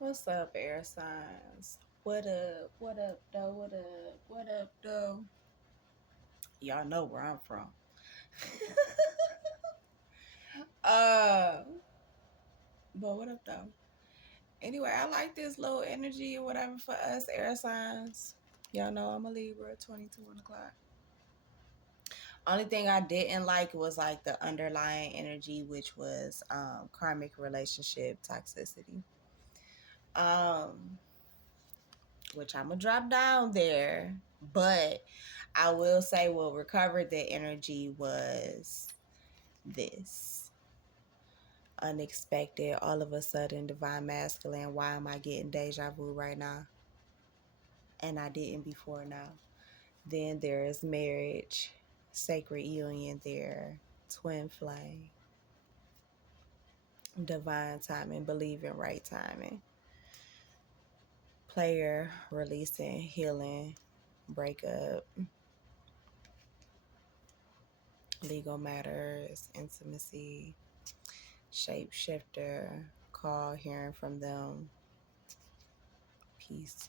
What's up, air signs? What up? What up, though? What up? What up, though? Y'all know where I'm from. uh, but what up, though? Anyway, I like this little energy or whatever for us air signs. Y'all know I'm a Libra, 22 1 o'clock. Only thing I didn't like was like the underlying energy, which was karmic relationship toxicity. Um, which I'm gonna drop down there, but I will say what recovered the energy was this unexpected, all of a sudden, divine masculine. Why am I getting deja vu right now? And I didn't before now. Then there's marriage, sacred union there, twin flame, divine timing, believe in right timing, player, releasing, healing, breakup, legal matters, intimacy, shapeshifter, call, hearing from them, peace.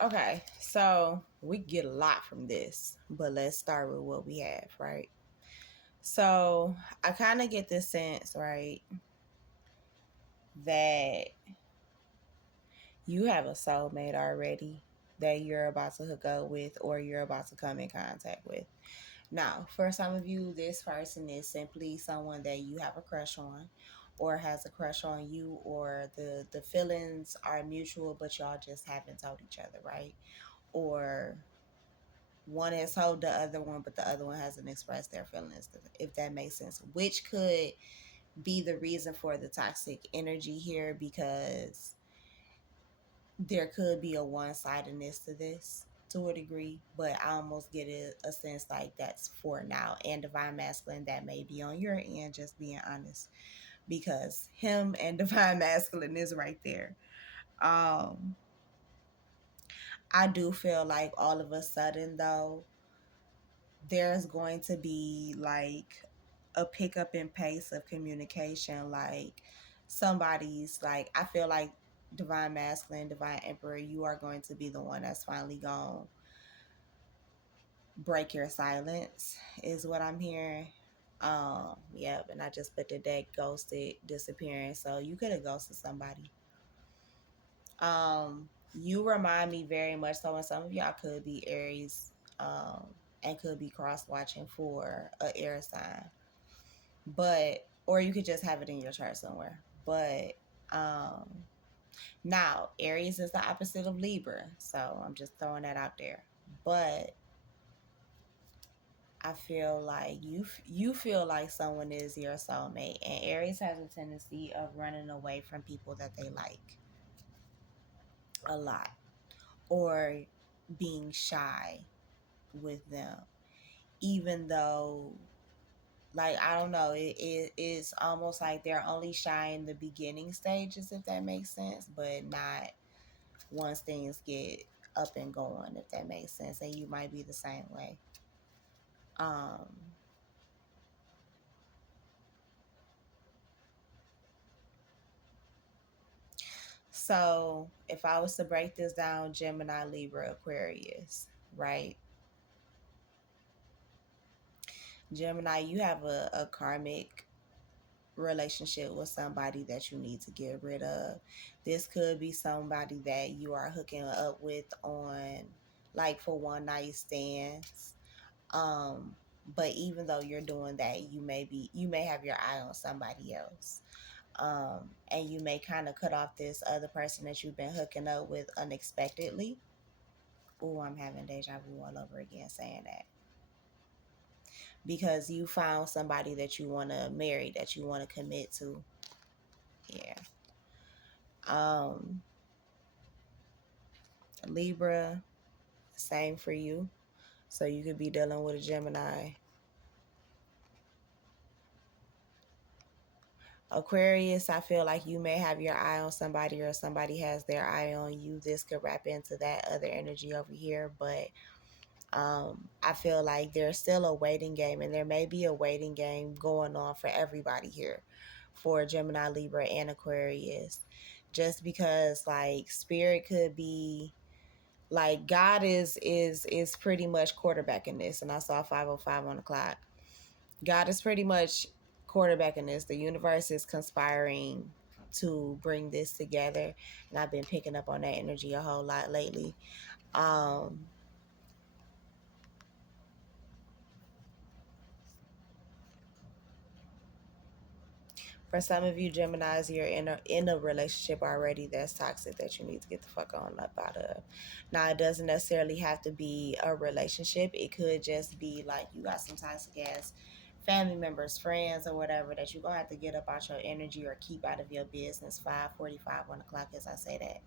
Okay, so we get a lot from this, but let's start with what we have, right? So I kind of get this sense, right, that you have a soulmate already that you're about to hook up with or you're about to come in contact with. Now, for some of you, this person is simply someone that you have a crush on or has a crush on you, or the feelings are mutual, but y'all just haven't told each other, right? Or one has told the other one, but the other one hasn't expressed their feelings, if that makes sense, which could be the reason for the toxic energy here, because there could be a one-sidedness to this to a degree, but I almost get a sense like that's for now. And divine masculine, that may be on your end, just being honest, because him and divine masculine is right there. um I do feel like all of a sudden though, there's going to be like a pickup in pace of communication. Like somebody's like, I feel like divine masculine, divine emperor, you are going to be the one that's finally gone break your silence, is what I'm hearing. Yep, and I just put the deck ghosted, disappearing. So you could have ghosted somebody. You remind me very much so, and some of y'all could be Aries, and could be cross watching for a air sign. But or you could just have it in your chart somewhere. But now Aries is the opposite of Libra. So I'm just throwing that out there. But I feel like you feel like someone is your soulmate, and Aries has a tendency of running away from people that they like a lot, or being shy with them, even though, like, I don't know, it is almost like they're only shy in the beginning stages, if that makes sense, but not once things get up and going, if that makes sense. And you might be the same way. um So if I was to break this down, Gemini, Libra, Aquarius, right? Gemini, you have a karmic relationship with somebody that you need to get rid of. This could be somebody that you are hooking up with on, like, for one night stands. Um, but even though you're doing that, you may have your eye on somebody else. And you may kind of cut off this other person that you've been hooking up with unexpectedly. Oh, I'm having deja vu all over again saying that. Because you found somebody that you want to marry, that you want to commit to. Yeah. Um, Libra, same for you. So you could be dealing with a Gemini. Aquarius, I feel like you may have your eye on somebody, or somebody has their eye on you. This could wrap into that other energy over here, but I feel like there's still a waiting game, and there may be a waiting game going on for everybody here, for Gemini, Libra, and Aquarius. just because like spirit could be like God is pretty much quarterbacking this. And I saw 505 on the clock. God is pretty much quarterbacking this. The universe is conspiring to bring this together, and I've been picking up on that energy a whole lot lately. um For some of you Geminis, you're in a relationship already that's toxic that you need to get the fuck on up out of. Now, it doesn't necessarily have to be a relationship. It could just be like you got some toxic ass family members, friends, or whatever that you're gonna have to get up out your energy or keep out of your business. 5:45 on the clock as I say that.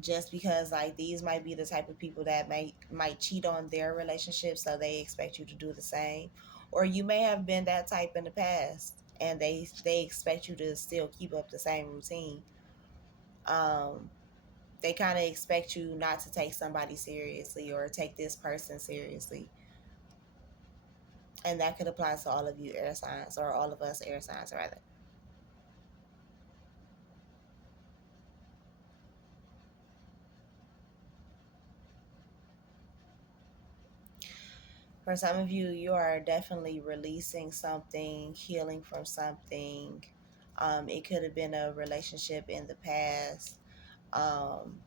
Just because like these might be the type of people that might cheat on their relationship, so they expect you to do the same. Or you may have been that type in the past and they expect you to still keep up the same routine. um they kind of expect you not to take somebody seriously or take this person seriously, and that could apply to all of you air signs, or all of us air signs rather. For some of you, you are definitely releasing something, healing from something. It could have been a relationship in the past. Um,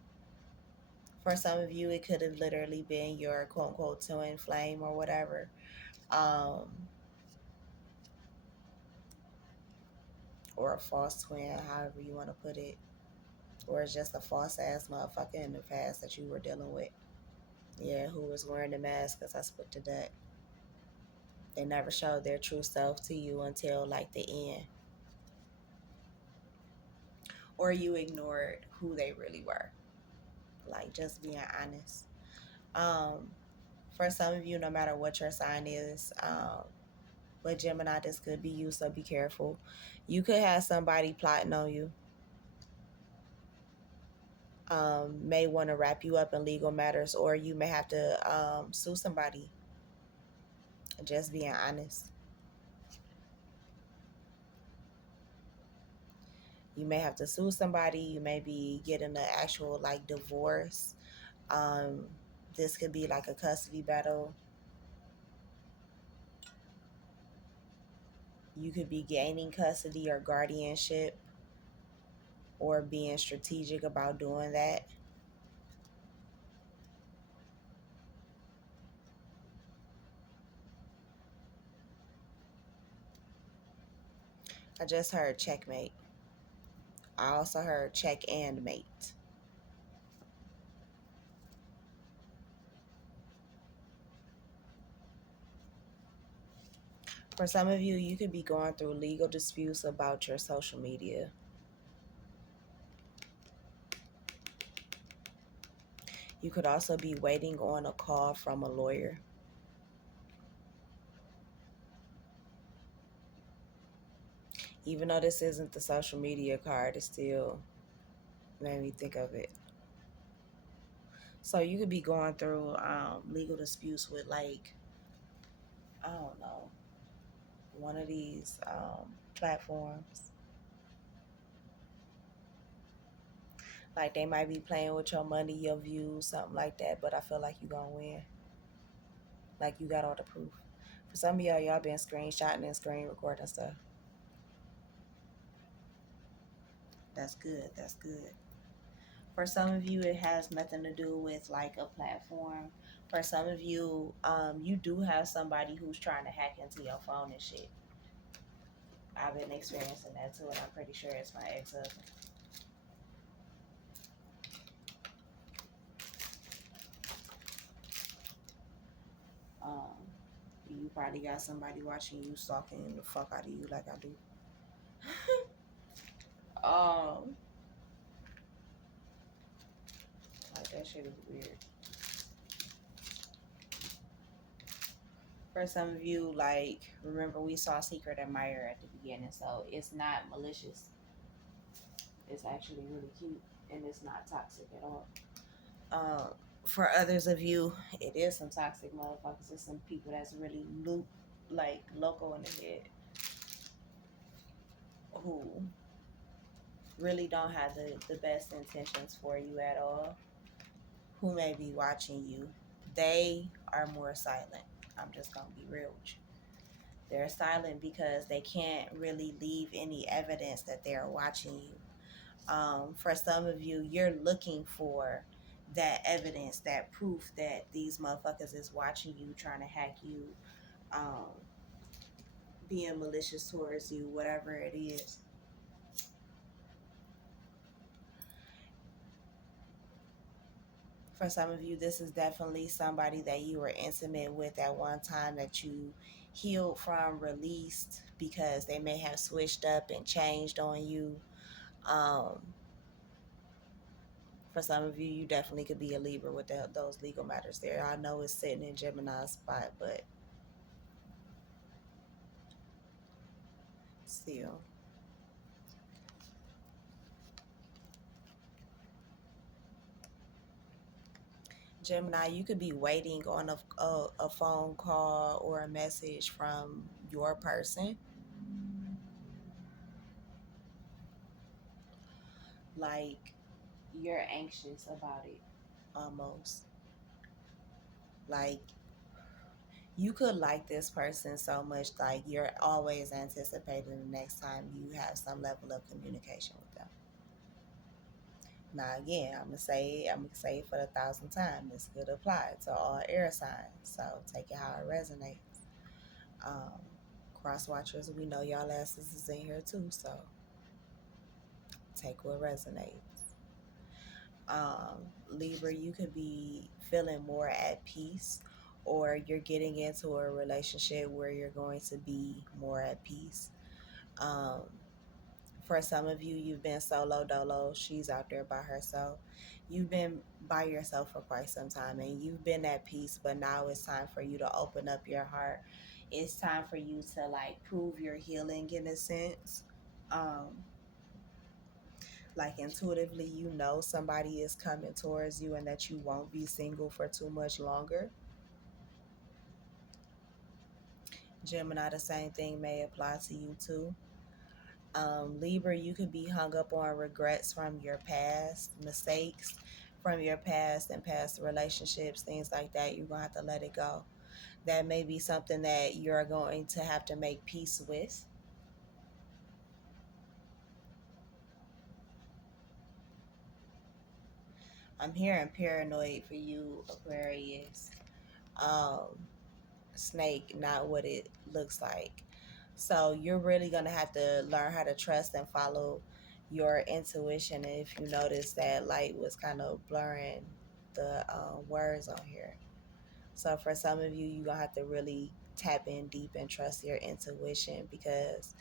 for some of you, it could have literally been your quote unquote twin flame or whatever. Um, or a false twin, however you want to put it. Or it's just a false ass motherfucker in the past that you were dealing with. Yeah, who was wearing the mask, because I split the deck. They never showed their true self to you until like the end. Or you ignored who they really were. Like just being honest. Um, for some of you, no matter what your sign is, but Gemini, this could be you, so be careful. You could have somebody plotting on you. May want to wrap you up in legal matters, or you may have to sue somebody. Just being honest. You may have to sue somebody. You may be getting an actual like divorce. Um, this could be like a custody battle. You could be gaining custody or guardianship, or being strategic about doing that. I just heard checkmate. I also heard check and mate. For some of you, you could be going through legal disputes about your social media. You could also be waiting on a call from a lawyer. Even though this isn't the social media card, it still made me think of it. So you could be going through legal disputes with like, I don't know, one of these platforms. Like they might be playing with your money, your views, something like that. But I feel like you're gonna win. Like you got all the proof. For some of y'all been screenshotting and screen recording stuff. That's good. That's good. For some of you, it has nothing to do with like a platform. For some of you, you do have somebody who's trying to hack into your phone and shit. I've been experiencing that too, and I'm pretty sure it's my ex-husband. Um, you probably got somebody watching you, stalking the fuck out of you like I do. um, like that shit is weird. For some of you, like remember we saw Secret Admirer at the beginning, so it's not malicious. It's actually really cute, and it's not toxic at all. Um, for others of you, it is some toxic motherfuckers. It's some people that's really like loco in the head. who really don't have the best intentions for you at all, who may be watching you, they are more silent. I'm just going to be real with you. They're silent because they can't really leave any evidence that they're watching you. For some of you, you're looking for that evidence, that proof that these motherfuckers is watching you, trying to hack you, um, being malicious towards you, whatever it is. For some of you, this is definitely somebody that you were intimate with at one time that you healed from, released, because they may have switched up and changed on you. Um, for some of you, you definitely could be a Libra with those legal matters there. I know it's sitting in Gemini's spot, but still. Gemini, you could be waiting on a phone call or a message from your person. Like, you're anxious about it almost. Like, you could like this person so much, like, you're always anticipating the next time you have some level of communication with them. Now, again, I'm gonna say it for the thousandth time. This could apply to all air signs, so take it how it resonates. Um, Cross watchers, we know y'all asses is in here too, so take what resonates. Libra, you could be feeling more at peace, or you're getting into a relationship where you're going to be more at peace. Um, for some of you, you've been solo dolo. She's out there by herself. You've been by yourself for quite some time and you've been at peace, but now it's time for you to open up your heart. It's time for you to like prove your healing in a sense. Um, like intuitively, you know somebody is coming towards you and that you won't be single for too much longer. Gemini, the same thing may apply to you too. Libra, you could be hung up on regrets from your past, mistakes from your past and past relationships, things like that. You're going to have to let it go. That may be something that you're going to have to make peace with. I'm hearing paranoid for you, Aquarius. Um, Snake, not what it looks like. So you're really going to have to learn how to trust and follow your intuition. And if you notice that light was kind of blurring the words on here. So for some of you, you're going to have to really tap in deep and trust your intuition because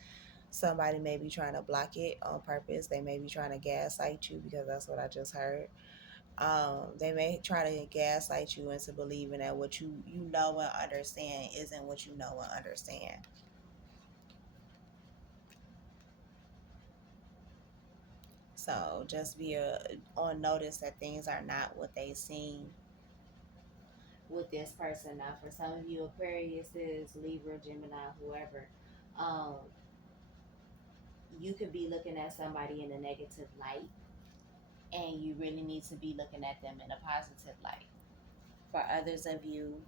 somebody may be trying to block it on purpose. They may be trying to gaslight you because that's what I just heard. They may try to gaslight you into believing that what you know and understand isn't what you know and understand. So just be on notice that things are not what they seem with this person. Now, for some of you, Aquarius is Libra, Gemini, whoever. Um, you could be looking at somebody in a negative light, and you really need to be looking at them in a positive light. For others of you,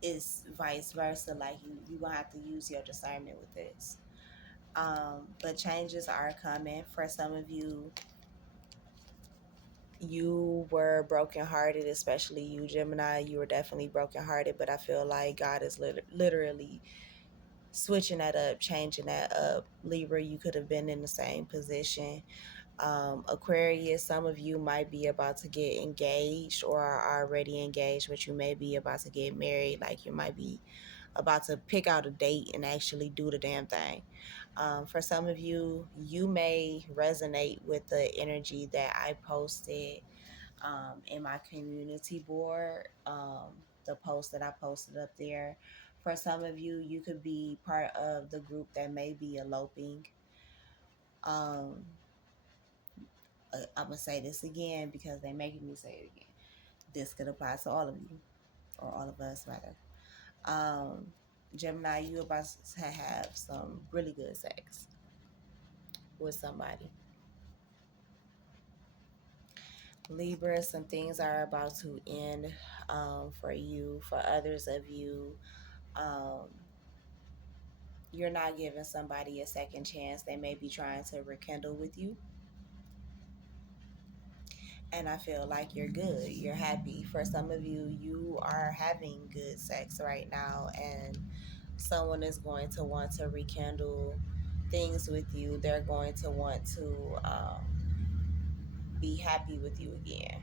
it's vice versa. Like you gonna have to use your discernment with this. But changes are coming. For some of you, you were brokenhearted, especially you, Gemini. You were definitely brokenhearted, but I feel like God is literally switching that up, changing that up. Libra, you could have been in the same position. Aquarius, some of you might be about to get engaged or are already engaged, but you may be about to get married. Like you might be about to pick out a date and actually do the damn thing. For some of you, you may resonate with the energy that I posted in my community board, the post that I posted up there. For some of you, you could be part of the group that may be eloping. Um, I'm gonna say this again because they're making me say it again. This could apply to all of you, or all of us rather. Um, Gemini, you about to have some really good sex. with somebody. Libra, some things are about to end for you. For others of you, um, you're not giving somebody a second chance. They may be trying to rekindle with you. And I feel like you're good. You're happy. For some of you, you are having good sex right now, and someone is going to want to rekindle things with you. They're going to want to be happy with you again.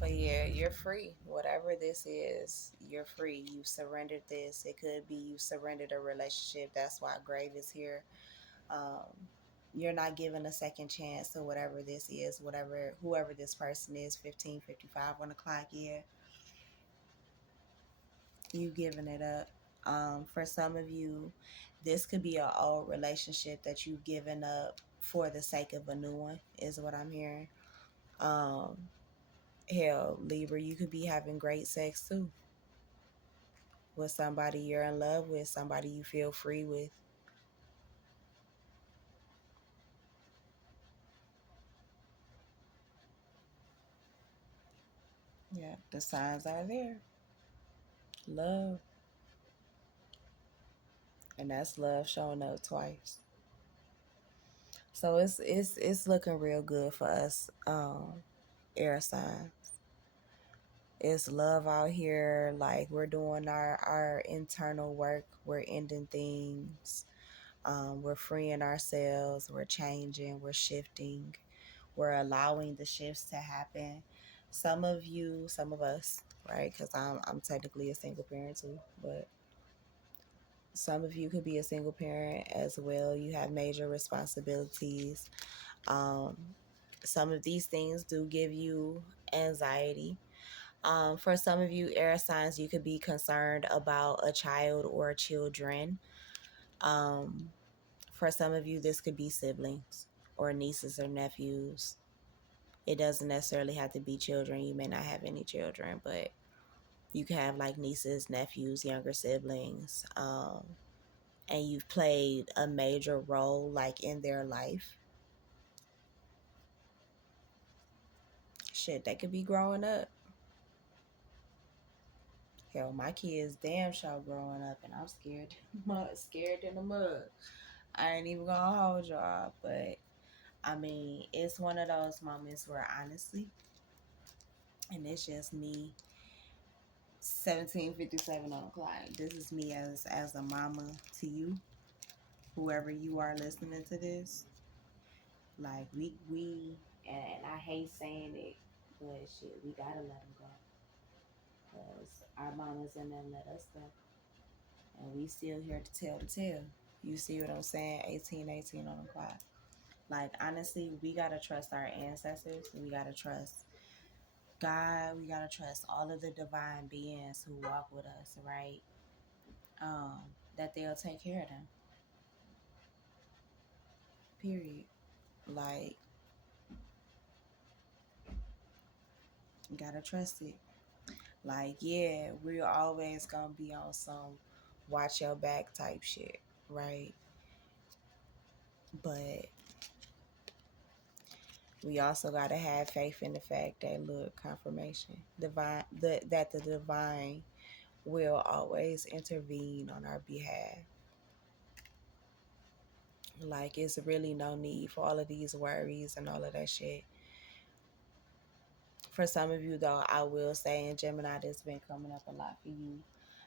But yeah, you're free. Whatever this is, you're free. You surrendered this. It could be you surrendered a relationship. That's why grave is here. Um, you're not given a second chance to whatever this is, whatever whoever this person is, 15:55 on the clock. Yeah, you giving it up. For some of you, this could be an old relationship that you've given up for the sake of a new one, is what I'm hearing. Um, Hell, Libra, you could be having great sex too with somebody you're in love with, somebody you feel free with. Yeah, the signs are there. Love, and that's love showing up twice. So it's looking real good for us, air sign. It's love out here. Like we're doing our internal work. We're ending things. We're freeing ourselves. We're changing. We're shifting. We're allowing the shifts to happen. Some of you, some of us, right? Because I'm technically a single parent too, but some of you could be a single parent as well. You have major responsibilities. Um, some of these things do give you anxiety. For some of you air signs, you could be concerned about a child or children. Um, for some of you, this could be siblings or nieces or nephews. It doesn't necessarily have to be children. You may not have any children, but you can have like nieces, nephews, younger siblings. And you've played a major role like in their life. Shit, they could be growing up. Hell, my kids damn sure growing up, and I'm scared, scared in the mud. I ain't even gonna hold y'all, but I mean, it's one of those moments where honestly, and it's just me, 17:57 on the clock. This is me as a mama to you, whoever you are listening to this. Like we, and I hate saying it, but shit, we gotta let them go, cause our mamas and them let us go, and we still here to tell the tale. You see what I'm saying? 18 on the clock. Like honestly, we gotta trust our ancestors. We gotta trust God. We gotta trust all of the divine beings who walk with us, right? That they'll take care of them. Period. Like, gotta trust it. Like, yeah, we're always gonna be on some watch your back type shit, right? But we also gotta have faith in the fact that look, confirmation, that the divine will always intervene on our behalf. Like, it's really no need for all of these worries and all of that shit. For some of you, though, I will say in Gemini, this been coming up a lot for you.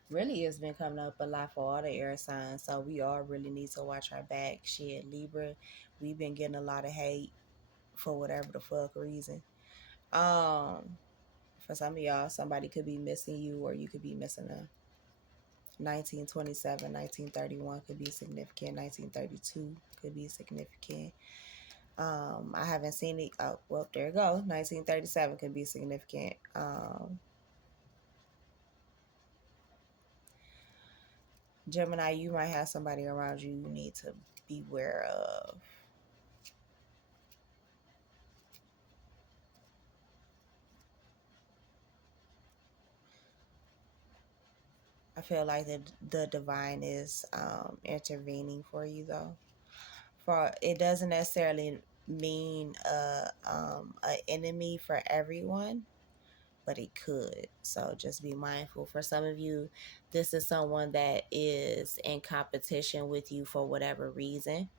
Really, it's been coming up a lot for all the air signs. So we all really need to watch our back. Shit, Libra, we've been getting a lot of hate for whatever the fuck reason. Um, for some of y'all, somebody could be missing you, or you could be missing them. 1927, 1931 could be significant. 1932 could be significant. I haven't seen it. Oh, well, there you go. 1937 could be significant. Gemini, you might have somebody around you need to beware of. I feel like the divine is intervening for you though. For it doesn't necessarily mean a enemy for everyone, but it could. So just be mindful. For some of you, this is someone that is in competition with you for whatever reason.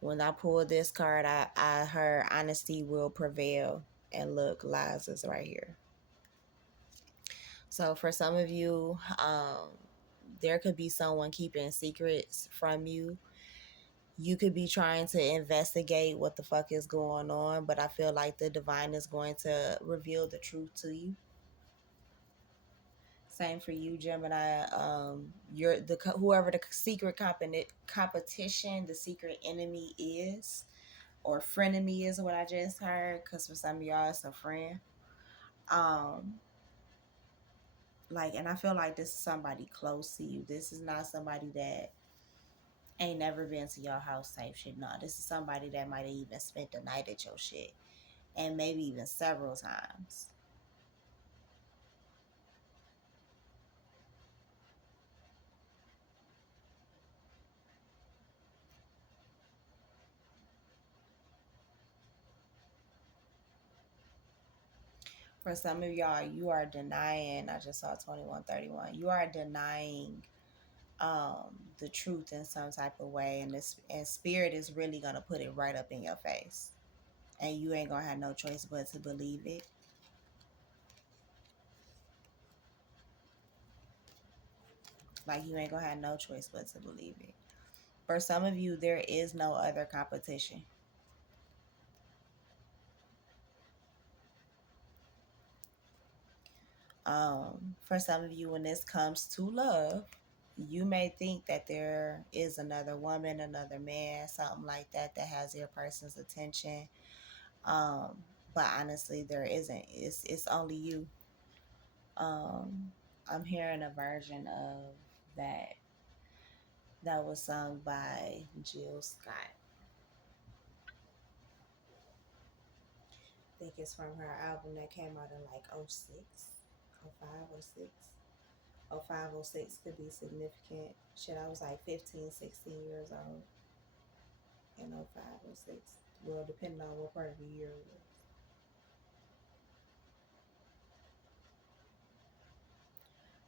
When I pulled this card, I heard honesty will prevail. And look, lies is right here. So for some of you, there could be someone keeping secrets from you. You could be trying to investigate what the fuck is going on, but I feel like the divine is going to reveal the truth to you. Same for you, Gemini. You're the whoever the secret competition, the secret enemy is, or frenemy is what I just heard. Because for some of y'all, it's a friend. Um, and I feel like this is somebody close to you. This is not somebody that ain't never been to your house type shit. No, this is somebody that might have even spent the night at your shit, and maybe even several times. For some of y'all, you are denying. I just saw 2131. You are denying the truth in some type of way, and this and spirit is really gonna put it right up in your face, and you ain't gonna have no choice but to believe it. Like you ain't gonna have no choice but to believe it. For some of you, there is no other competition. For some of you, when this comes to love, you may think that there is another woman, another man, something like that that has your person's attention. Um, but honestly, there isn't. It's only you. I'm hearing a version of that that was sung by Jill Scott. I think it's from her album that came out in like '06, '05, '06. '05, '06 could be significant. Shit, I was like 15, 16 years old in '05, '06. Well, depending on what part of the year it was.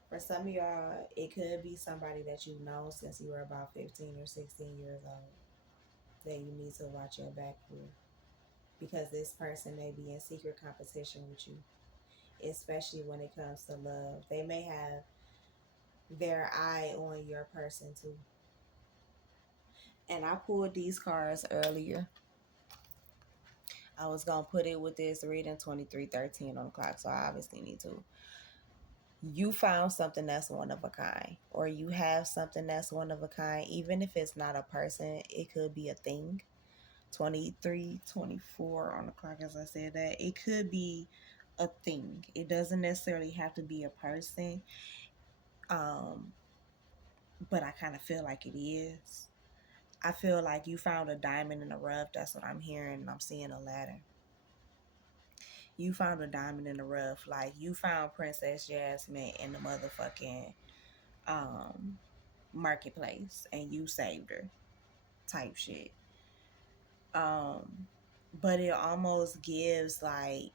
For some of y'all, it could be somebody that you've known since you were about 15 or 16 years old that you need to watch your back for. Because this person may be in secret competition with you, especially when it comes to love. They may have their eye on your person too. And I pulled these cards earlier. I was gonna put it with this reading 2313 on the clock, so I obviously need to. You found something that's one of a kind, or you have something that's one of a kind, even if it's not a person, it could be a thing. 2324 on the clock, as I said, that it could be a thing. It doesn't necessarily have to be a person. Um, but I kind of feel like it is. I feel like you found a diamond in the rough. That's what I'm hearing. And I'm seeing a ladder. You found a diamond in the rough. Like you found Princess Jasmine in the motherfucking um marketplace and you saved her type shit. But it almost gives like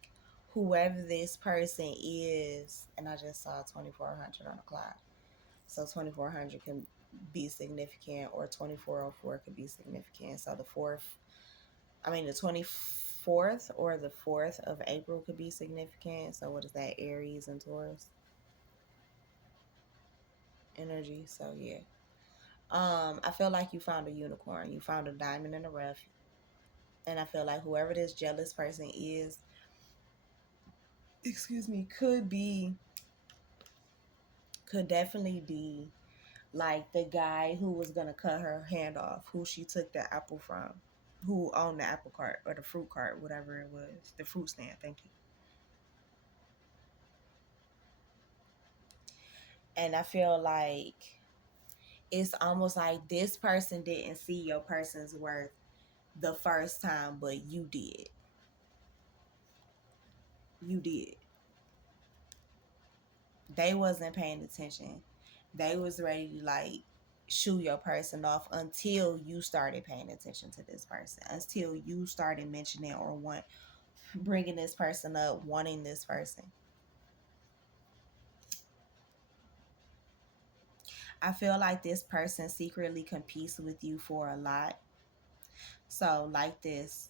whoever this person is, and I just saw 2400 on the clock. So 2400 can be significant, or 2404 could be significant. So the 24th or the 4th of April could be significant. So what is that? Aries and Taurus energy. So yeah. I feel like you found a unicorn. You found a diamond in the rough. And I feel like whoever this jealous person is, excuse me, could definitely be like the guy who was gonna cut her hand off, who she took the apple from, who owned the apple cart or the fruit cart, whatever it was, the fruit stand. Thank you. And I feel like it's almost like this person didn't see your person's worth the first time, but you did. You did. They wasn't paying attention. They was ready to like shoo your person off until you started paying attention to this person, until you started mentioning or bringing this person up, wanting this person. I feel like this person secretly competes with you for a lot. So like this,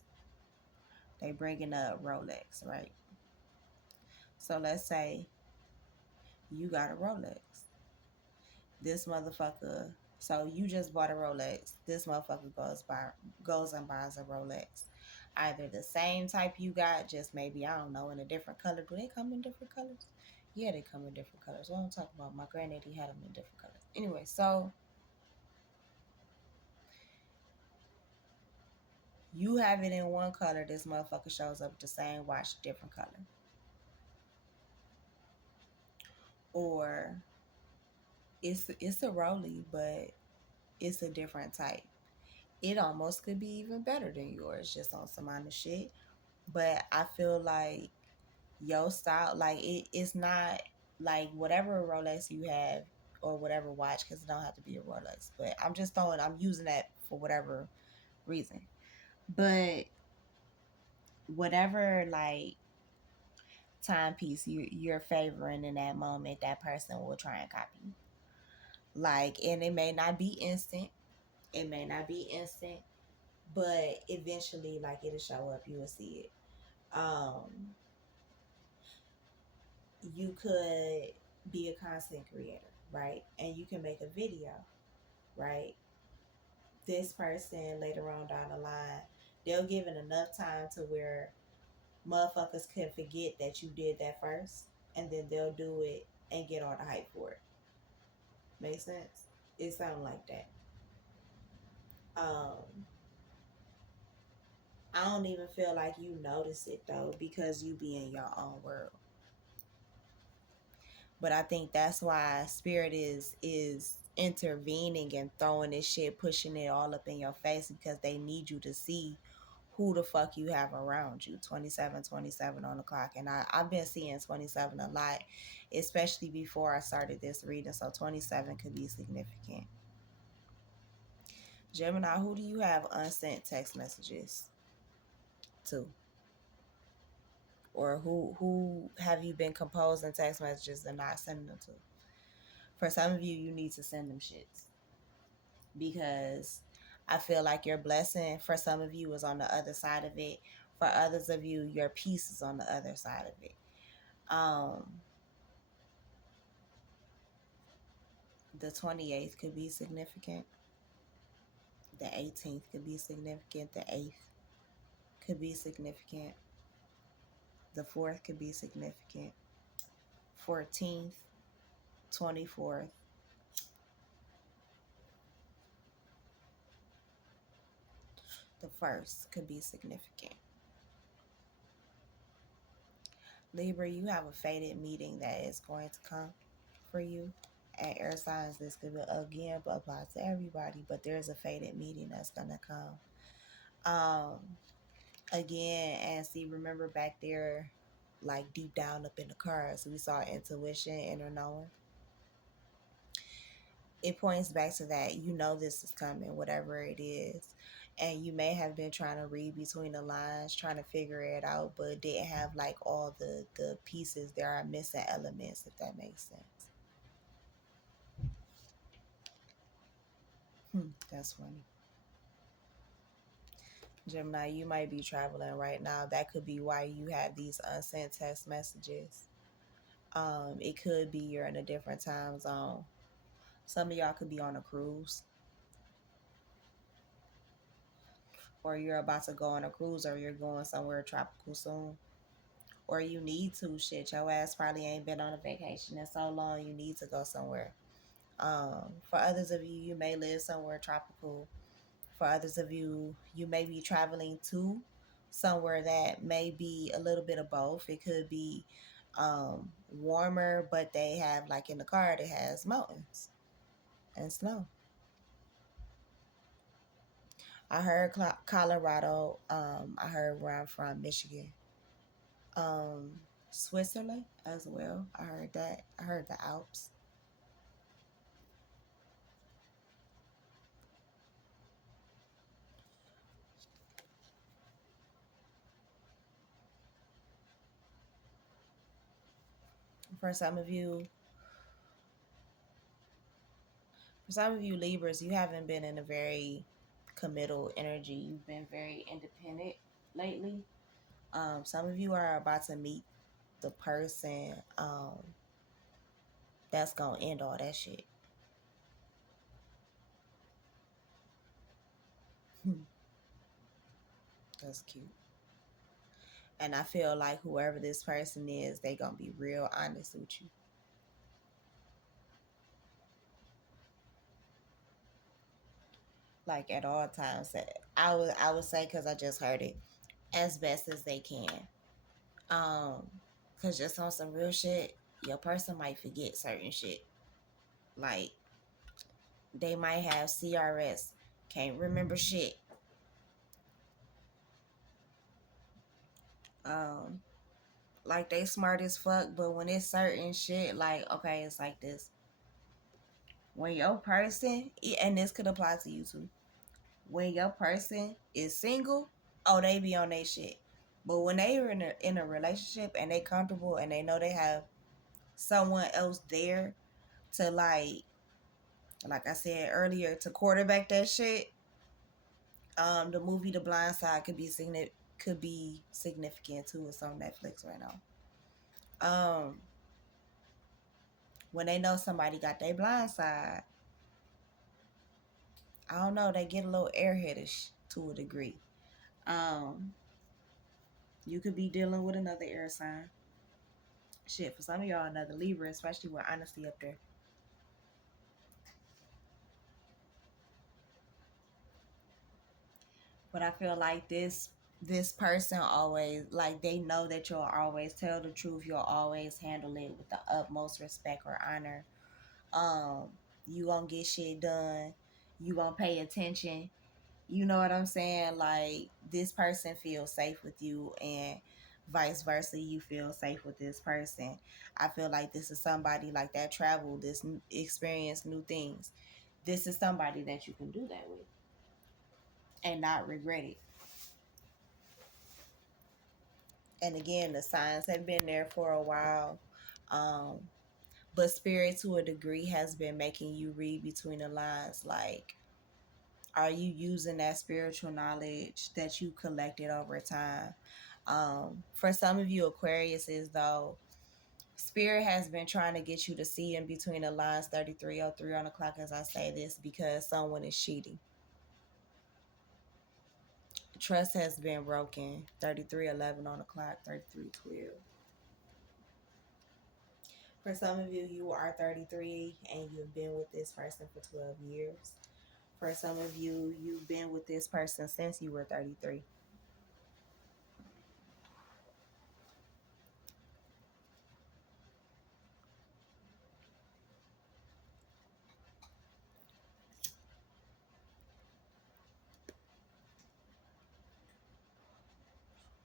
they bringing up Rolex, right? So let's say you got a Rolex. This motherfucker, so you just bought a Rolex. This motherfucker goes and buys a Rolex. Either the same type you got, just maybe, I don't know, in a different color. Do they come in different colors? Yeah, they come in different colors. What I'm talking about, my granddaddy had them in different colors. Anyway, so you have it in one color. This motherfucker shows up with the same watch, different color. Or it's a Rolly, but it's a different type. It almost could be even better than yours, just on some other shit. But I feel like your style, like it's not like whatever Rolex you have or whatever watch, because it don't have to be a Rolex. But I'm using that for whatever reason. But whatever like timepiece you're favoring in that moment, that person will try and copy. Like, and it may not be instant. It may not be instant, but eventually, like it'll show up. You will see it. You could be a content creator, right? And you can make a video, right? This person later on down the line, they'll give it enough time to where motherfuckers can forget that you did that first, and then they'll do it and get all the hype for it. Make sense? It sounds like that. Um, I don't even feel like you notice it though, because you be in your own world. But I think that's why spirit is intervening and throwing this shit, pushing it all up in your face, because they need you to see who the fuck you have around you. 27, 27 on the clock. And I've been seeing 27 a lot, especially before I started this reading. So 27 could be significant. Gemini, who do you have unsent text messages to? Or who have you been composing text messages and not sending them to? For some of you, you need to send them shits, because I feel like your blessing for some of you is on the other side of it. For others of you, your peace is on the other side of it. The 28th could be significant. The 18th could be significant. The 8th could be significant. The 4th could be significant. 14th, 24th. The 1st could be significant. Libra, you have a fated meeting that is going to come for you. At air signs, this could again apply to everybody, but there's a fated meeting that's gonna come. Again, and see, remember back there, like deep down up in the cards, we saw intuition, inner knowing. It points back to that. You know this is coming, whatever it is. And you may have been trying to read between the lines, trying to figure it out, but didn't have like all the pieces. There are missing elements, if that makes sense. That's funny. Gemini, you might be traveling right now. That could be why you have these unsent text messages. It could be you're in a different time zone. Some of y'all could be on a cruise, or you're about to go on a cruise, or you're going somewhere tropical soon, or you need to. Shit, your ass probably ain't been on a vacation in so long. You need to go somewhere. For others of you, you may live somewhere tropical. For others of you, you may be traveling to somewhere that may be a little bit of both. It could be warmer, but they have, like in the card, it has mountains and snow. I heard Colorado. I heard where I'm from, Michigan. Um, Switzerland as well. I heard that. I heard the Alps. For some of you, for some of you Libras, you haven't been in a very committal energy. You've been very independent lately. Some of you are about to meet the person that's gonna end all that shit. That's cute. And I feel like whoever this person is, they gonna be real honest with you. Like at all times. I would say because I just heard it as best as they can. Um, because just on some real shit, your person might forget certain shit. Like they might have CRS, can't remember shit. Um, like they smart as fuck, but when it's certain shit, like okay, it's like this. When your person, and this could apply to you too. When your person is single, oh, they be on their shit. But when they are in a relationship and they comfortable and they know they have someone else there to like I said earlier, to quarterback that shit, the movie The Blind Side could be significant too. It's on Netflix right now. Um, when they know somebody got their blind side, I don't know, they get a little airheadish to a degree. Um, you could be dealing with another air sign. Shit, for some of y'all, another Libra, especially with honesty up there. But I feel like this person always, like, they know that you'll always tell the truth. You'll always handle it with the utmost respect or honor. Um, you gonna get shit done. You gonna pay attention. You know what I'm saying? Like this person feels safe with you, and vice versa, you feel safe with this person. I feel like this is somebody like that travel, experience new things. This is somebody that you can do that with and not regret it. And again, the signs have been there for a while. Um, but spirit to a degree has been making you read between the lines. Like, are you using that spiritual knowledge that you collected over time? For some of you Aquariuses, though, spirit has been trying to get you to see in between the lines 3303 on the clock as I say this, because someone is cheating. Trust has been broken. 3311 on the clock, 3312. For some of you, you are 33 and you've been with this person for 12 years. For some of you, you've been with this person since you were 33.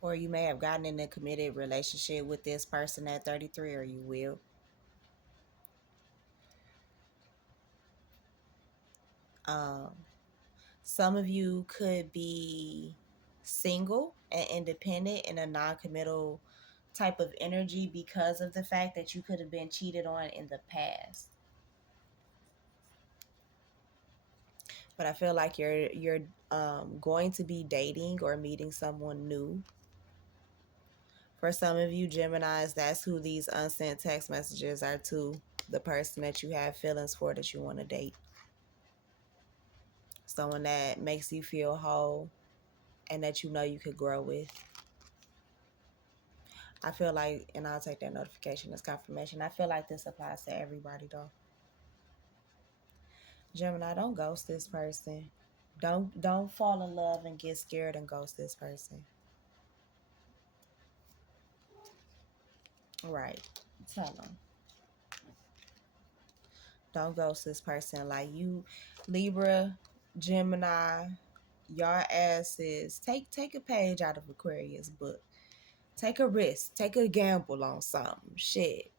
Or you may have gotten in a committed relationship with this person at 33, or you will. Um, some of you could be single and independent in a non committal type of energy because of the fact that you could have been cheated on in the past. But I feel like you're going to be dating or meeting someone new. For some of you Geminis, that's who these unsent text messages are to, the person that you have feelings for, that you want to date. Someone that makes you feel whole and that you know you could grow with. I feel like, and I'll take that notification as confirmation, I feel like this applies to everybody though. Gemini, don't ghost this person. Don't fall in love and get scared and ghost this person. Right. Tell them. Don't ghost this person. Like you, Libra, Gemini, y'all asses, take a page out of Aquarius book. Take a risk. Take a gamble on something. Shit.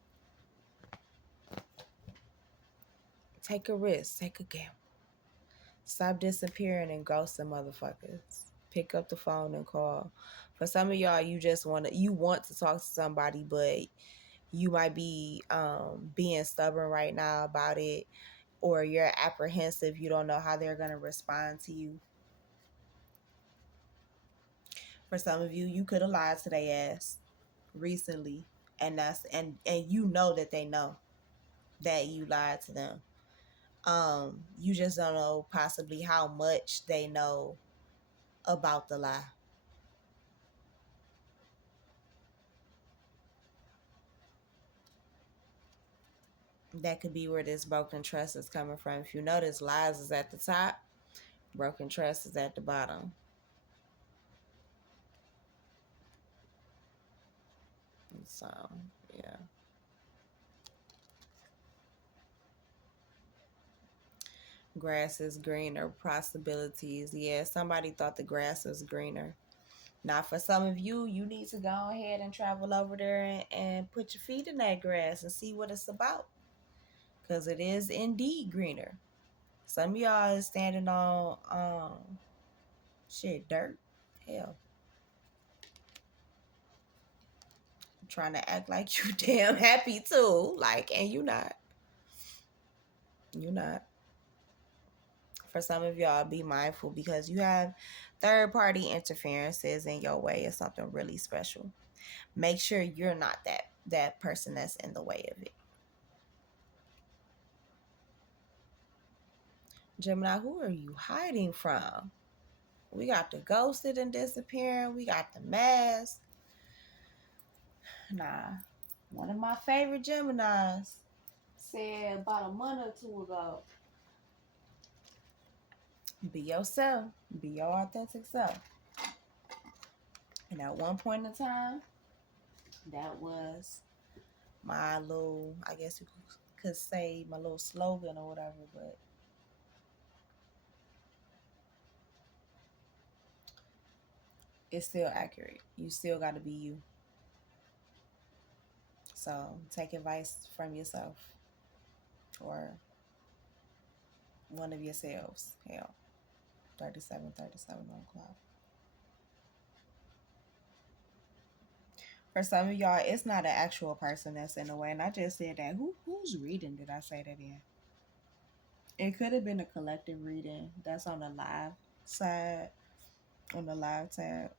Take a risk. Take a gamble. Stop disappearing and ghosting motherfuckers. Pick up the phone and call. For some of y'all, you want to talk to somebody, but you might be being stubborn right now about it, or you're apprehensive. You don't know how they're gonna respond to you. For some of you, you could have lied to their ass recently, and you know that they know that you lied to them. You just don't know possibly how much they know about the lie. That could be where this broken trust is coming from. If you notice, lies is at the top, broken trust is at the bottom. So, yeah. Grass is greener, possibilities. Yeah, somebody thought the grass was greener. Now, for some of you, you need to go ahead and travel over there and put your feet in that grass and see what it's about. Because it is indeed greener. Some of y'all is standing on dirt. Hell. Trying to act like you damn happy too. Like, and you not. You not. For some of y'all, be mindful because you have third party interferences in your way of something really special. Make sure you're not that person that's in the way of it. Gemini, who are you hiding from? We got the ghosted and disappearing. We got the mask. Nah. One of my favorite Geminis said about a month or two ago, be yourself. Be your authentic self. And at one point in time, that was my little, I guess you could say my little slogan or whatever, but it's still accurate. You still got to be you. So take advice from yourself or one of yourselves. Hell, 37 on the clock. For some of y'all, it's not an actual person that's in the way. And I just said that. Whose reading did I say that in? It could have been a collective reading. That's on the live side, on the live tab.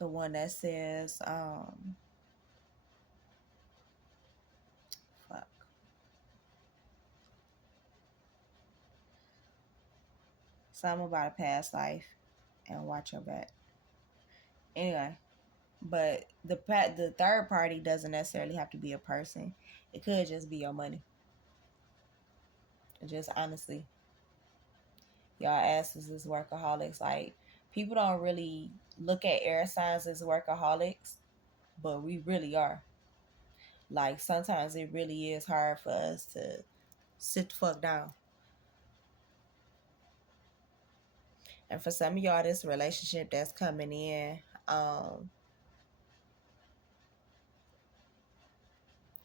The one that says, fuck. Something about a past life and watch your back. Anyway, but the third party doesn't necessarily have to be a person. It could just be your money. Just honestly, y'all asses is workaholics. Like, people don't really look at air signs as workaholics, but we really are. Like, sometimes it really is hard for us to sit the fuck down. And for some of y'all, this relationship that's coming in,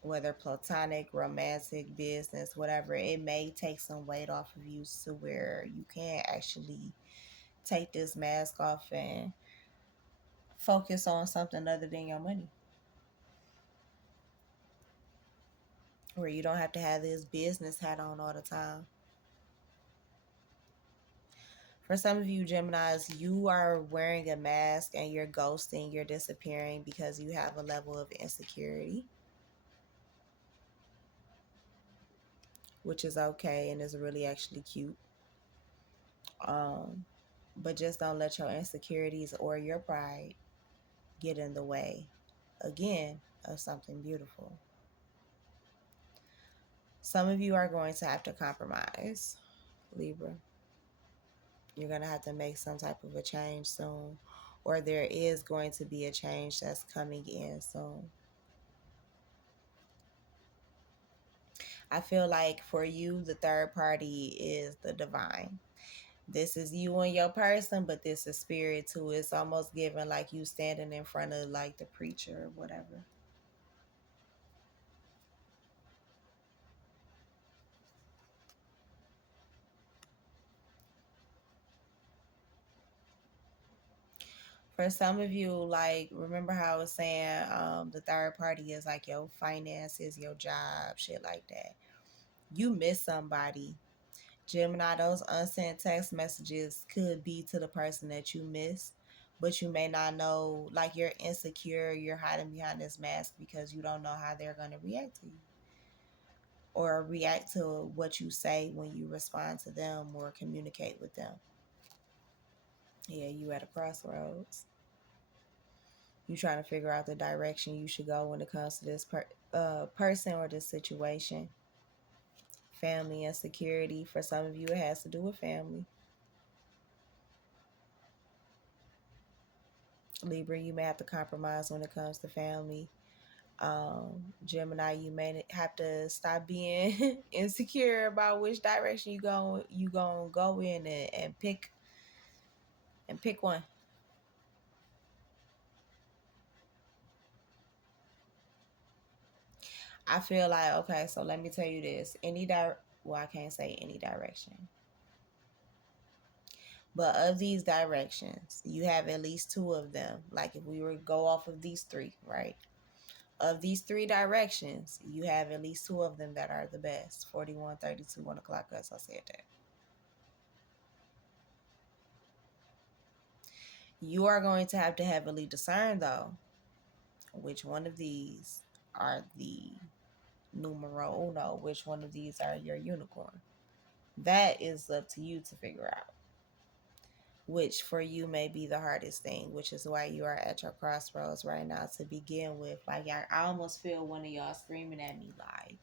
whether platonic, romantic, business, whatever, it may take some weight off of you to where you can actually take this mask off and focus on something other than your money. Where you don't have to have this business hat on all the time. For some of you Geminis, you are wearing a mask and you're ghosting, you're disappearing because you have a level of insecurity, which is okay and is really actually cute. But just don't let your insecurities or your pride get in the way, again, of something beautiful. Some of you are going to have to compromise, Libra. You're going to have to make some type of a change soon, or there is going to be a change that's coming in soon. I feel like for you, the third party is the divine. This is you and your person, but this is spirit too. It's almost given like you standing in front of like the preacher or whatever. For some of you, like remember how I was saying, the third party is like your finances, your job, shit like that. You miss somebody. Gemini, those unsent text messages could be to the person that you miss, but you may not know, like you're insecure, you're hiding behind this mask because you don't know how they're going to react to you or react to what you say when you respond to them or communicate with them. Yeah, you at a crossroads. You trying to figure out the direction you should go when it comes to this person or this situation. Family and security. For some of you, it has to do with family. Libra, you may have to compromise when it comes to family. Gemini, you may have to stop being insecure about which direction you gonna go in and pick one. I feel like, okay, so let me tell you this. Well, I can't say any direction. But of these directions, you have at least two of them. Like if we were to go off of these three, right? Of these three directions, you have at least two of them that are the best. 41, 32, 1 o'clock, as I said that. You are going to have heavily discern, though, which one of these are the numero uno, which one of these are your unicorn. That is up to you to figure out, which for you may be the hardest thing, which is why you are at your crossroads right now to begin with. Like, I almost feel one of y'all screaming at me, like,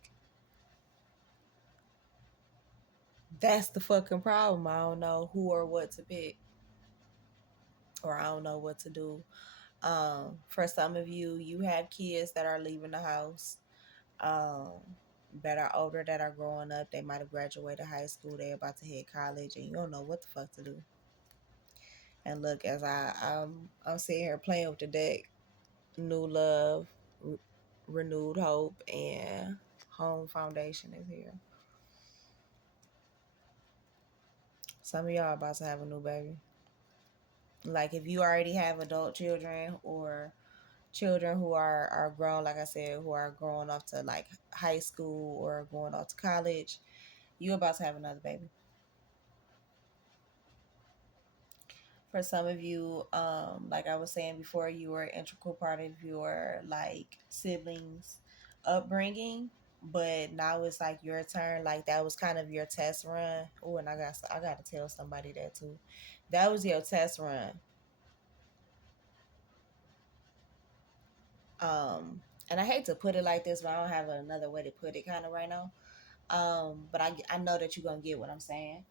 that's the fucking problem. I don't know who or what to pick, or I don't know what to do. For some of you, you have kids that are leaving the house, um, that are older, that are growing up. They might have graduated high school, they about to hit college, and you don't know what the fuck to do. And look, as I'm sitting here playing with the deck, new love, renewed hope, and home foundation is here. Some of y'all about to have a new baby. Like if you already have adult children or children who are grown, like I said, who are growing off to like high school or going off to college, you about to have another baby. For some of you, like I was saying before, you were an integral part of your like siblings upbringing, but now it's like your turn. Like that was kind of your test run. Oh, and I got to tell somebody that too. That was your test run. And I hate to put it like this, but I don't have another way to put it kind of right now. But I know that you're gonna get what I'm saying.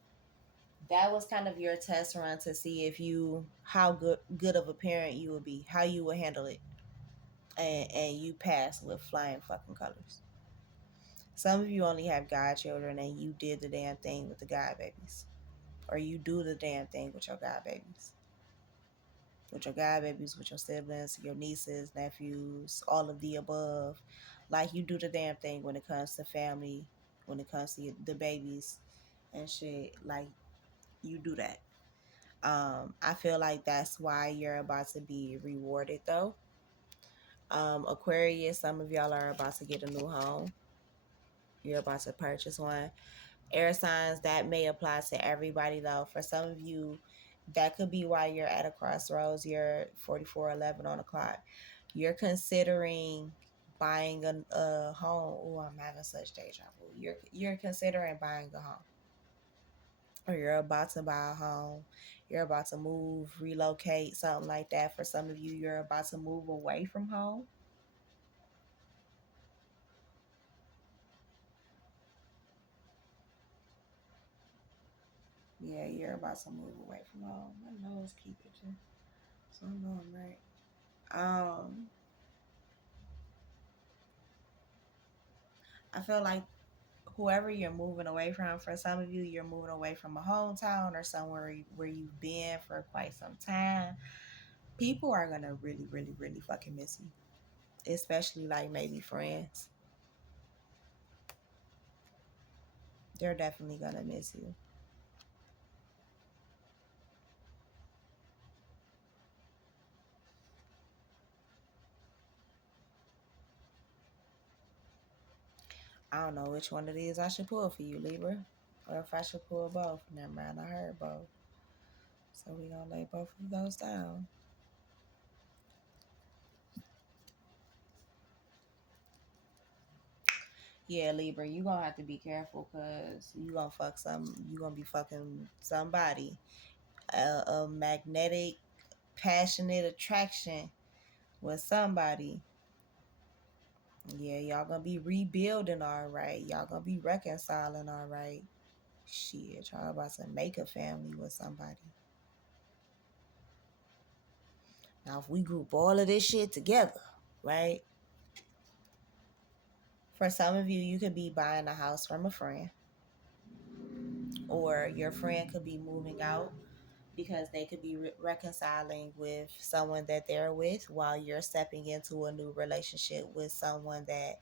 That was kind of your test run to see if you how good of a parent you would be, how you would handle it, and you passed with flying fucking colors. Some of you only have godchildren, and you did the damn thing with the god babies, or you do the damn thing with your god babies, with your siblings, your nieces, nephews, all of the above. Like you do the damn thing when it comes to family, when it comes to the babies and shit. Like you do that. I feel like that's why you're about to be rewarded though. Aquarius, some of y'all are about to get a new home. You're about to purchase one. Air signs, that may apply to everybody though. For some of you, that could be why you're at a crossroads. You're 4411 on the clock. You're considering buying a home. Oh, I'm having such deja vu. You're considering buying a home, or you're about to buy a home. You're about to move, relocate, something like that. For some of you, you're about to move away from home. Yeah, you're about to move away from home. My nose keep itching, so I'm going right. I feel like whoever you're moving away from, for some of you, you're moving away from a hometown or somewhere where you've been for quite some time. People are gonna really, really, really fucking miss you, especially like maybe friends. They're definitely gonna miss you. I don't know which one of these I should pull for you, Libra, or if I should pull both. Never mind, I heard both. So we gonna lay both of those down. Yeah, Libra, you gonna have to be careful because you gonna be fucking somebody. A magnetic, passionate attraction with somebody. Yeah, y'all gonna be rebuilding all right. Y'all gonna be reconciling all right. Shit, y'all about to make a family with somebody. Now, if we group all of this shit together, right? For some of you, you could be buying a house from a friend, or your friend could be moving out because they could be reconciling with someone that they're with while you're stepping into a new relationship with someone that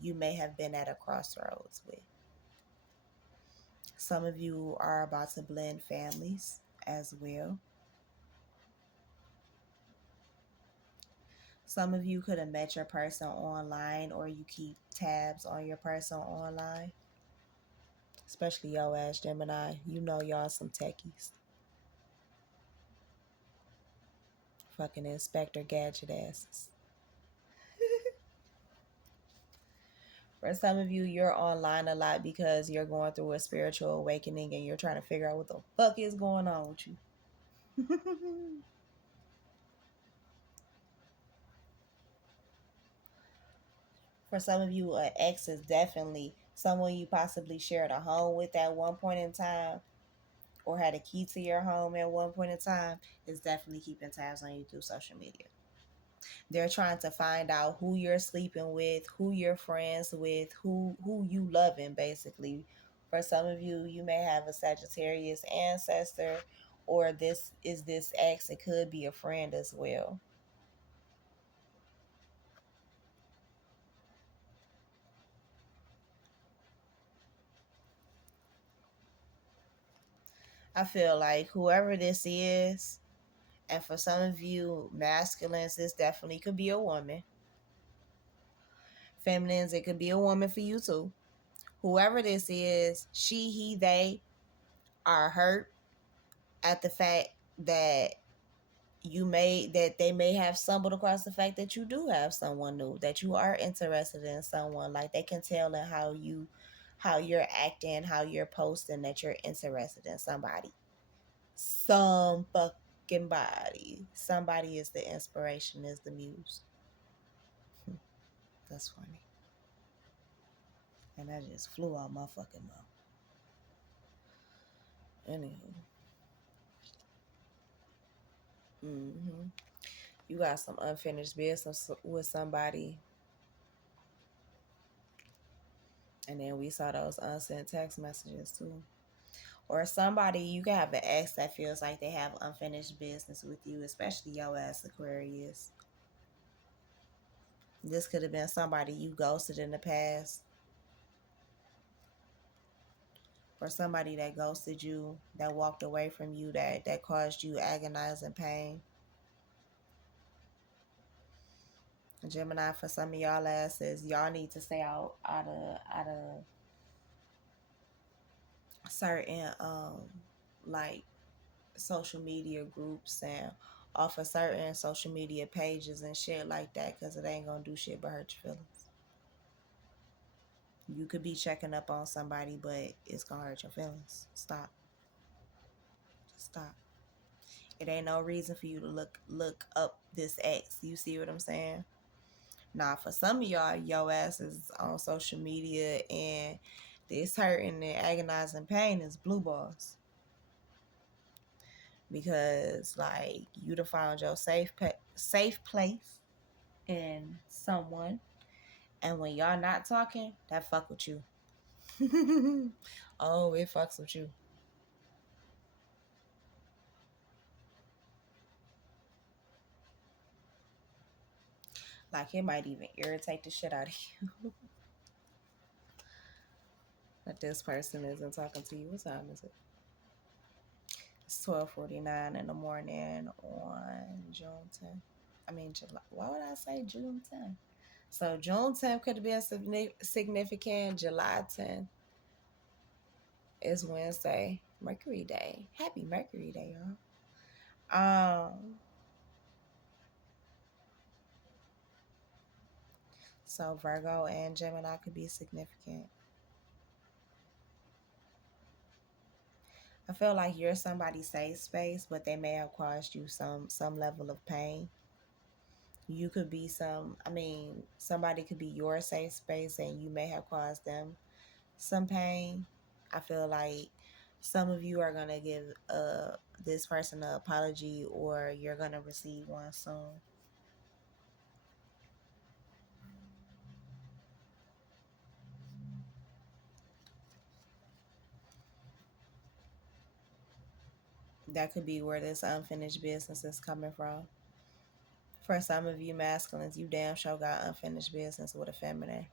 you may have been at a crossroads with. Some of you are about to blend families as well. Some of you could have met your person online, or you keep tabs on your person online, especially yo ass Gemini. You know y'all some techies. Fucking Inspector Gadget asses. For some of you, you're online a lot because you're going through a spiritual awakening and you're trying to figure out what the fuck is going on with you. For some of you, an ex is definitely someone you possibly shared a home with at one point in time, or had a key to your home at one point in time, is definitely keeping tabs on you through social media. They're trying to find out who you're sleeping with, who you're friends with, who you loving basically. For some of you, you may have a Sagittarius ancestor, or this ex, it could be a friend as well. I feel like whoever this is, and for some of you masculines, this definitely could be a woman. Feminines, it could be a woman for you too. Whoever this is, she, he, they are hurt at the fact that they may have stumbled across the fact that you do have someone new, that you are interested in someone. Like, they can tell in how you're acting, how you're posting, that you're interested in somebody. Some fucking body. Somebody is the inspiration, is the muse. That's funny. And that just flew out my fucking mouth. Anywho. hmm You got some unfinished business with somebody. And then we saw those unsent text messages too. Or somebody, you can have an ex that feels like they have unfinished business with you, especially your ass Aquarius. This could have been somebody you ghosted in the past, or somebody that ghosted you, that walked away from you, that caused you agonizing pain. Gemini, for some of y'all asses, y'all need to stay out of certain like social media groups and off of certain social media pages and shit like that, because it ain't gonna do shit but hurt your feelings. You could be checking up on somebody, but it's gonna hurt your feelings. Stop. Just stop. It ain't no reason for you to look up this ex. You see what I'm saying? Now, for some of y'all, your ass is on social media and this hurting and agonizing pain is blue balls. Because like you'd have found your safe place in someone, and when y'all not talking, that fuck with you. Oh, it fucks with you. Like it might even irritate the shit out of you that this person isn't talking to you. What time is it? It's 12:49 in the morning on June 10th. I mean July. Why would I say June 10th? So June 10th could have been significant. July 10th is Wednesday, Mercury Day. Happy Mercury Day, y'all. So Virgo and Gemini could be significant. I feel like you're somebody's safe space, but they may have caused you some level of pain. You could be somebody could be your safe space and you may have caused them some pain. I feel like some of you are gonna give this person an apology or you're gonna receive one soon. That could be where this unfinished business is coming from. For some of you masculines, you damn sure got unfinished business with a feminine.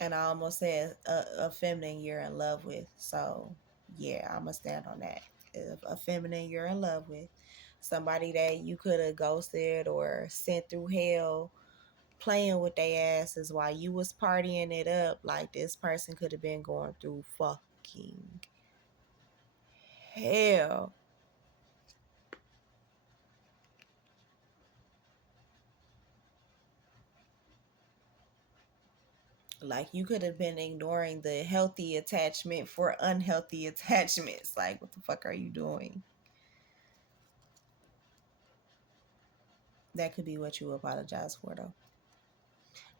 And I almost said a feminine you're in love with. So, yeah, I'm going to stand on that. If a feminine you're in love with, somebody that you could have ghosted or sent through hell playing with their asses while you was partying it up, like this person could have been going through fucking hell. Like you could have been ignoring the healthy attachment for unhealthy attachments. Like, what the fuck are you doing? That could be what you apologize for, though.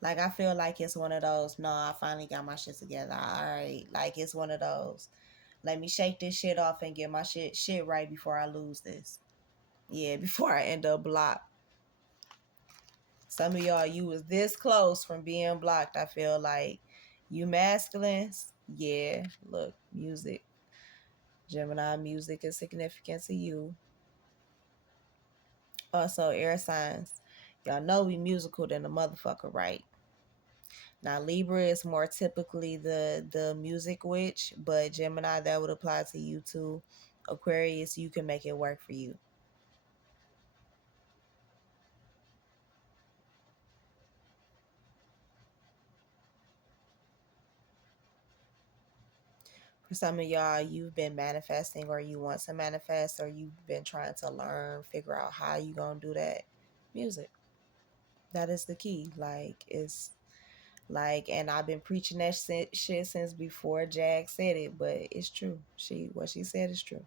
Like, I feel like it's one of those, no, I finally got my shit together. All right. Like, it's one of those, let me shake this shit off and get my shit right before I lose this. Yeah, before I end up blocked. Some of y'all, you was this close from being blocked. I feel like you masculines, yeah, look, music. Gemini music is significant to you. Also, air signs. Y'all know we musical than a motherfucker, right? Now Libra is more typically the music witch, but Gemini that would apply to you too. Aquarius, you can make it work for you. For some of y'all, you've been manifesting or you want to manifest or you've been trying to learn, figure out how you gonna do that. Music. That is the key. Like it's like, and I've been preaching that shit since before Jag said it, but it's true. What she said is true.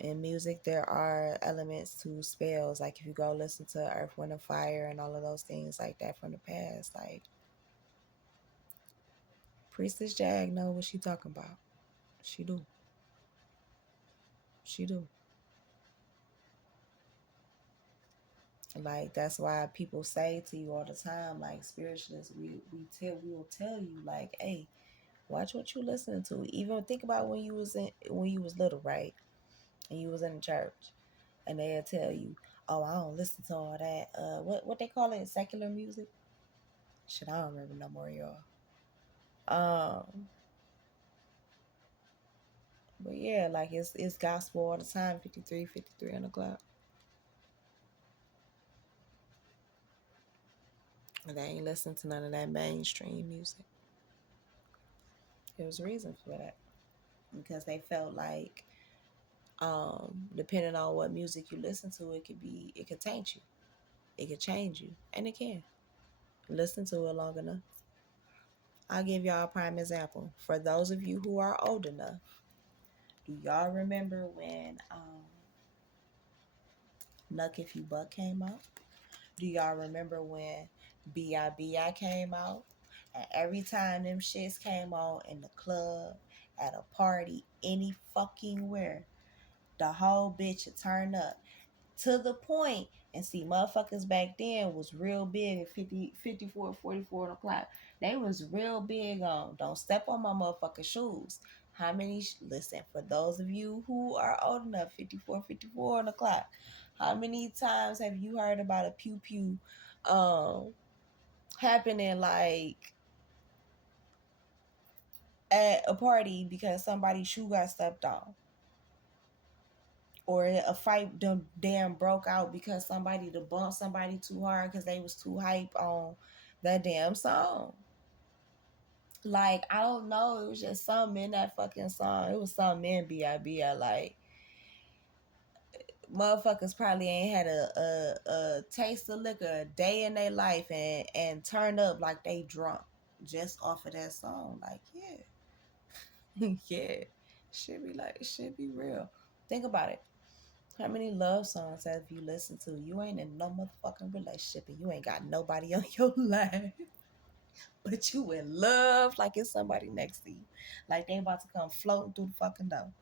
In music, there are elements to spells. Like if you go listen to Earth, Wind, and Fire and all of those things like that from the past, like Priestess Jag know what she talking about. She do. She do. Like that's why people say to you all the time, like spiritualists, we will tell you like, hey, watch what you listening to. Even think about when you was little, right? And you was in the church, and they'll tell you, oh, I don't listen to all that. What they call it, secular music? Shit, I don't remember no more, y'all. Um, but yeah, like it's gospel all the time. 53 on the clock. And they ain't listen to none of that mainstream music. There was a reason for that because they felt like depending on what music you listen to, it could taint you, it could change you, and it can. Listen to it long enough. I'll give y'all a prime example. For those of you who are old enough, do y'all remember when Nuck If You Buck came out? Do y'all remember when B.I.B.I. came out? And every time them shits came on in the club, at a party, any fucking where, the whole bitch would turn up. To the point And see, motherfuckers back then was real big at 50, 54, 44 o'clock. They was real big on don't step on my motherfucking shoes. How many, listen, for those of you who are old enough, 54, 54 on the clock, how many times have you heard about a pew pew happening like at a party because somebody's shoe got stepped on? Or a fight done damn broke out because somebody to bump somebody too hard because they was too hype on that damn song. Like, I don't know, it was just something in that fucking song. It was something in B.I.B.I. Like, motherfuckers probably ain't had a taste of liquor a day in their life and turn up like they drunk just off of that song. Like, yeah. Yeah. Should be real. Think about it. How many love songs have you listened to? You ain't in no motherfucking relationship and you ain't got nobody on your life. But you in love like it's somebody next to you. Like they about to come floating through the fucking door.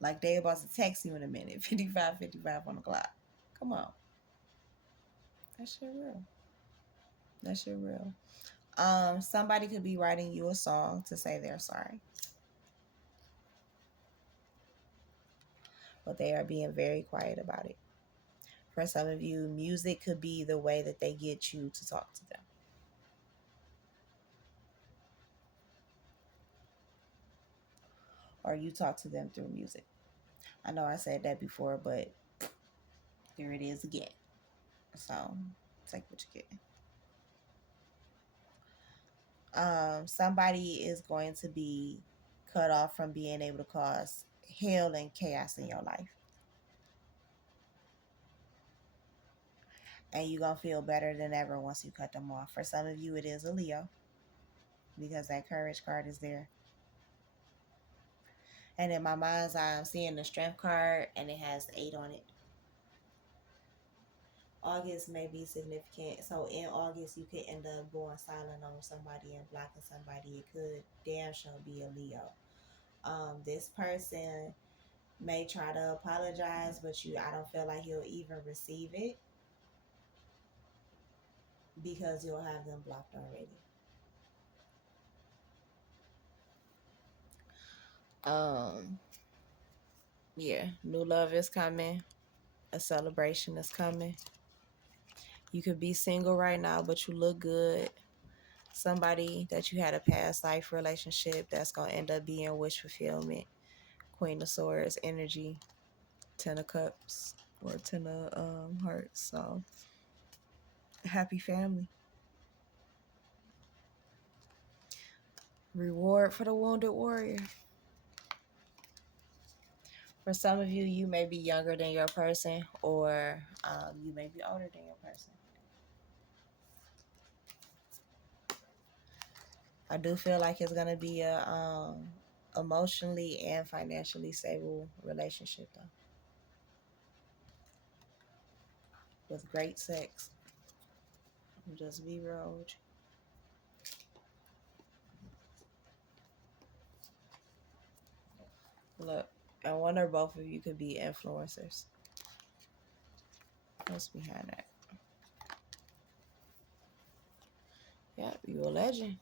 Like they about to text you in a minute. 55, 55 on the clock. Come on. That shit real. That shit real. Somebody could be writing you a song to say they're sorry. But they are being very quiet about it. For some of you, music could be the way that they get you to talk to them. Or you talk to them through music. I know I said that before, but there it is again. So take what you get. Somebody is going to be cut off from being able to cause hell and chaos in your life. And you're going to feel better than ever once you cut them off. For some of you, it is a Leo because that courage card is there. And in my mind's eye, I'm seeing the strength card and it has 8 on it. August may be significant. So in August, you could end up going silent on somebody and blocking somebody. It could damn sure be a Leo. This person may try to apologize, but I don't feel like he'll even receive it because you'll have them blocked already. Yeah, new love is coming. A celebration is coming. You could be single right now, but you look good. Somebody that you had a past life relationship that's gonna end up being wish fulfillment. Queen of Swords energy, 10 of Cups, or 10 of Hearts. So happy family. Reward for the wounded warrior. For some of you, you may be younger than your person, or you may be older than your person. I do feel like it's gonna be a emotionally and financially stable relationship though, with great sex. Just be real with you. Look, and one or both of you could be influencers. What's behind that? Yeah, you a legend.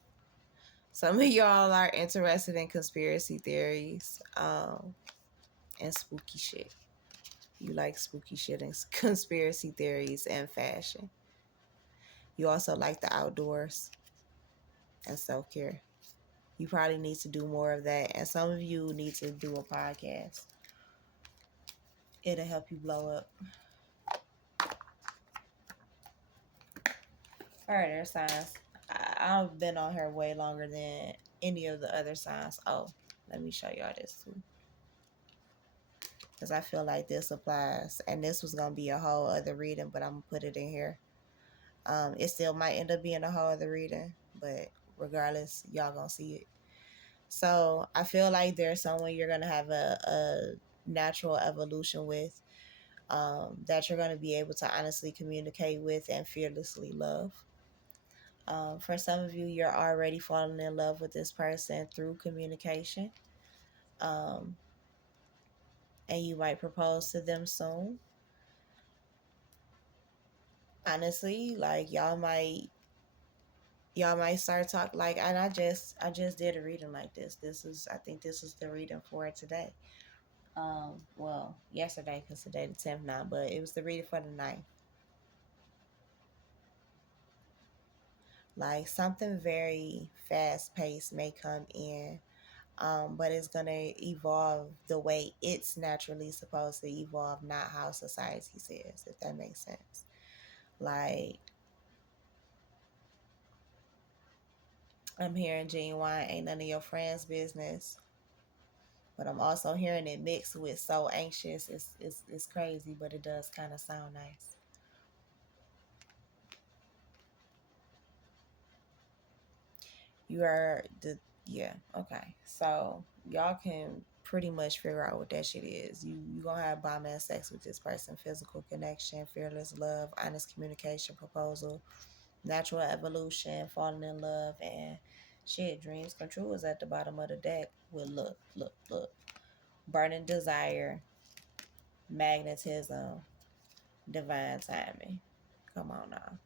Some of y'all are interested in conspiracy theories and spooky shit. You like spooky shit and conspiracy theories and fashion. You also like the outdoors and self-care. You probably need to do more of that. And some of you need to do a podcast. It'll help you blow up. All right, air signs. I've been on here way longer than any of the other signs. Oh, let me show y'all this too. Because I feel like this applies. And this was going to be a whole other reading, but I'm going to put it in here. It still might end up being a whole other reading, but regardless, y'all going to see it. So I feel like there's someone you're going to have a natural evolution with, that you're going to be able to honestly communicate with and fearlessly love. For some of you, you're already falling in love with this person through communication. And you might propose to them soon. Honestly, like y'all might start talk like, and I just did a reading like this. This is, I think this is the reading for today. Well, yesterday, because today the 10th now, but it was the reading for the ninth. Like something very fast paced may come in, but it's gonna evolve the way it's naturally supposed to evolve, not how society says, if that makes sense. Like I'm hearing genuine ain't none of your friends' business, but I'm also hearing it mixed with so anxious. It's crazy, but it does kind of sound nice. You are the Yeah, okay. So y'all can pretty much figure out what that shit is. You gonna have bomb ass sex with this person, physical connection, fearless love, honest communication, proposal, natural evolution, falling in love, and shit. Dreams come true is at the bottom of the deck with look, burning desire, magnetism, divine timing. Come on now.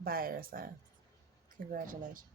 Buyer sign. Congratulations.